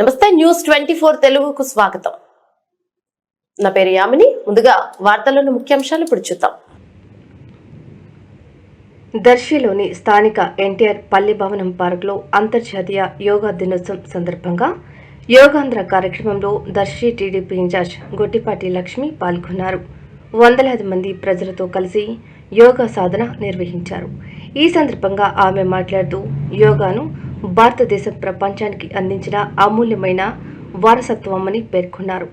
నమస్తే న్యూస్ 24 తెలుగుకు స్వాగతం. నా పేరు యామిని. ముందుగా వార్తల్లోని ముఖ్యాంశాలు ఇప్పుడు చూద్దాం. దర్శిలోని స్థానిక ఎన్టీఆర్ పల్లి భవనం పార్కులో అంతర్జాతీయ యోగా దినోత్సవం సందర్భంగా యోగాంధ్ర కార్యక్రమంలో దర్శి టీడీపీ ఇన్ఛార్జ్ గొట్టిపాటి లక్ష్మి పాల్గొన్నారు. వందలాది మంది ప్రజలతో కలిసి యోగా సాధన నిర్వహించారు. ఈ సందర్భంగా ఆమె మాట్లాడుతూ యోగాను భారతదేశం ప్రపంచానికి అందించిన అమూల్యమైన వారసత్వమని పేర్కొన్నారు.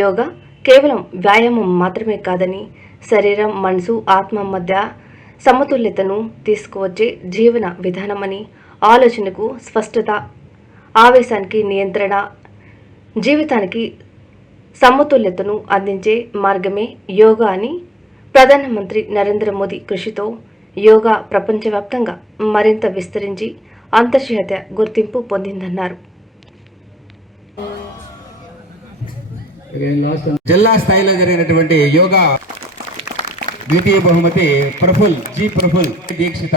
యోగా కేవలం వ్యాయామం మాత్రమే కాదని శరీరం, మనసు, ఆత్మ మధ్య సమతుల్యతను తీసుకువచ్చే జీవన విధానమని, ఆలోచనకు స్పష్టత, ఆవేశానికి నియంత్రణ, జీవితానికి సమతుల్యతను అందించే మార్గమే యోగా అని ప్రధానమంత్రి నరేంద్ర మోదీ కృషితో యోగా ప్రపంచవ్యాప్తంగా మరింత విస్తరించి అంతర్జాతీయ గుర్తింపు పొందిందన్నారు. జిల్లా స్థాయిలో జరిగినటువంటి యోగా ద్వితీయ బహుమతి ప్రఫుల్ దీక్షిత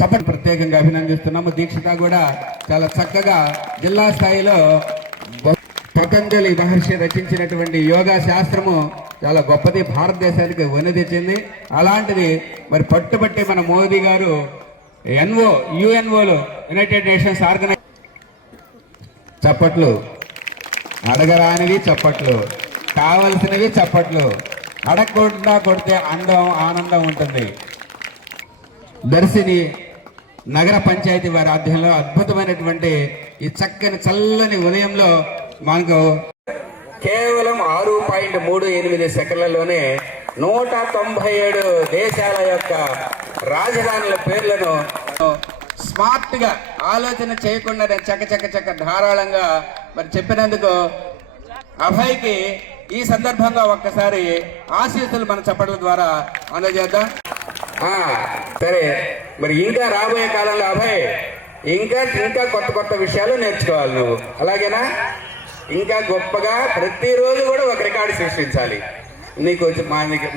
చప్పటి ప్రత్యేకంగా అభినందిస్తున్నాము. దీక్షిత కూడా చాలా చక్కగా జిల్లా స్థాయిలో పతంజలి మహర్షి రచించినటువంటి యోగా శాస్త్రము చాలా గొప్పది, భారతదేశానికి వని తెచ్చింది. అలాంటిది మరి పట్టుబట్టి మన మోదీ గారు యుఎన్ఓలో యునైటెడ్ నేషన్స్ ఆర్గనైజ్ చప్పట్లు, అడగరానివి చప్పట్లు, కావలసినవి చప్పట్లు, అడగకుండా కొడితే ఆనందం ఉంటుంది. దర్శిని నగర పంచాయతీ వారి ఆధ్వర్యంలో అద్భుతమైనటువంటి ఈ చల్లని ఉదయంలో మనకు కేవలం 6.38 సెకండ్లలోనే 197 దేశాల యొక్క రాజధానుల పేర్లను స్మార్ట్ గా ఆలోచన చేయకుండా చక్క ధారాళంగా మరి చెప్పినందుకు అభయ్కి ఈ సందర్భంగా ఒక్కసారి ఆశీస్సులు మన చప్పట్ల ద్వారా అందజేద్దాం. సరే, మరి ఇంకా రాబోయే కాలంలో అభయ్ ఇంకా కొత్త విషయాలు నేర్చుకోవాలి నువ్వు, అలాగేనా? ఇంకా గొప్పగా ప్రతిరోజు కూడా ఒక రికార్డు సృష్టించాలి. నీకు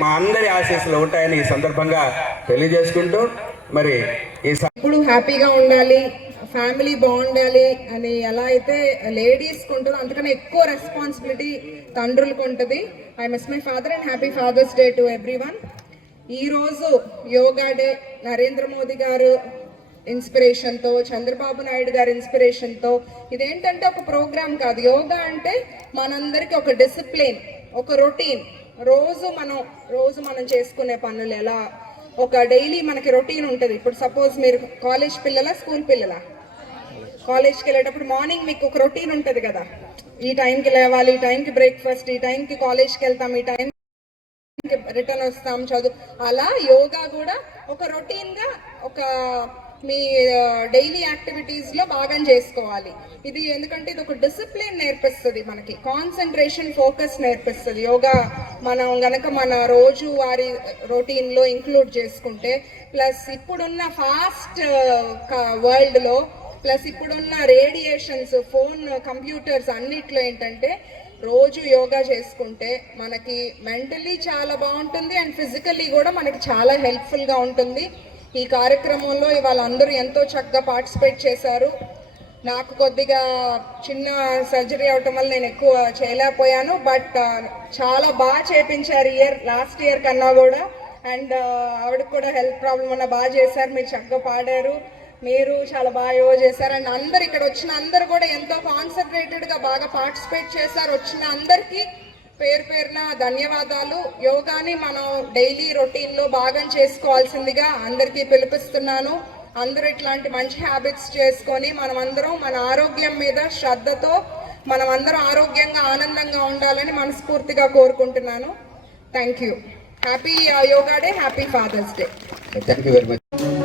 మా అందరి ఆశీస్సులు ఉంటాయని ఈ సందర్భంగా తెలియజేసుకుంటూ మరి ఇప్పుడు హ్యాపీగా ఉండాలి, ఫ్యామిలీ బాగుండాలి అని ఎలా అయితే లేడీస్కి ఉంటుందో అంతకన్నా ఎక్కువ రెస్పాన్సిబిలిటీ తండ్రులకు ఉంటుంది. I miss my father and happy father's day to everyone. ఈరోజు యోగా డే నరేంద్ర మోదీ గారు ఇన్స్పిరేషన్తో, చంద్రబాబు నాయుడు గారి ఇన్స్పిరేషన్తో, ఇదేంటంటే ఒక ప్రోగ్రామ్ కాదు. యోగా అంటే మనందరికీ ఒక డిసిప్లిన్, ఒక రొటీన్. రోజు మనం చేసుకునే పనులు ఎలా ఒక డైలీ మనకి రొటీన్ ఉంటుంది. ఇప్పుడు సపోజ్ మీరు కాలేజ్ పిల్లలా, స్కూల్ పిల్లలా? కాలేజ్కి వెళ్ళేటప్పుడు మార్నింగ్ మీకు ఒక రొటీన్ ఉంటుంది కదా, ఈ టైంకి లేవాలి, ఈ టైంకి బ్రేక్ఫాస్ట్, ఈ టైంకి కాలేజ్కి వెళ్తాం, ఈ టైం రిటర్న్ వస్తాం, చదువు. అలా యోగా కూడా ఒక రొటీన్గా ఒక మీ డైలీ యాక్టివిటీస్లో భాగం చేసుకోవాలి. ఇది ఎందుకంటే ఇది ఒక డిసిప్లిన్ నేర్పిస్తుంది, మనకి కాన్సన్ట్రేషన్, ఫోకస్ నేర్పిస్తుంది. యోగా మనం గనక మన రోజువారీ రొటీన్లో ఇంక్లూడ్ చేసుకుంటే, ప్లస్ ఇప్పుడున్న ఫాస్ట్ వరల్డ్లో, ప్లస్ ఇప్పుడున్న రేడియేషన్స్, ఫోన్, కంప్యూటర్స్ అన్నిట్లో ఏంటంటే రోజు యోగా చేసుకుంటే మనకి మెంటలీ చాలా బాగుంటుంది అండ్ ఫిజికల్లీ కూడా మనకి చాలా హెల్ప్ఫుల్గా ఉంటుంది. ఈ కార్యక్రమంలో ఇవాళ అందరూ ఎంతో చక్కగా పార్టిసిపేట్ చేశారు. నాకు కొద్దిగా చిన్న సర్జరీ అవటం వల్ల నేను ఎక్కువ చేయలేకపోయాను, బట్ చాలా బాగా చేపించారు లాస్ట్ ఇయర్ కన్నా కూడా. అండ్ ఆవిడకి కూడా హెల్త్ ప్రాబ్లం ఉన్న బాగా చేశారు. మీరు చక్కగా పాడారు, మీరు చాలా బాగా యోగా చేశారు. అండ్ అందరు ఇక్కడ వచ్చిన అందరు కూడా ఎంతో కాన్సన్ట్రేటెడ్గా బాగా పార్టిసిపేట్ చేశారు. వచ్చిన అందరికీ పేరున ధన్యవాదాలు. యోగాని మనం డైలీ రొటీన్లో భాగం చేసుకోవాల్సిందిగా అందరికీ పిలిపిస్తున్నాను. అందరూ ఇట్లాంటి మంచి హ్యాబిట్స్ చేసుకొని మనమందరం మన ఆరోగ్యం మీద శ్రద్ధతో మనమందరం ఆరోగ్యంగా, ఆనందంగా ఉండాలని మనస్ఫూర్తిగా కోరుకుంటున్నాను. Thank you. Happy yoga day, happy father's day. Thank you very much.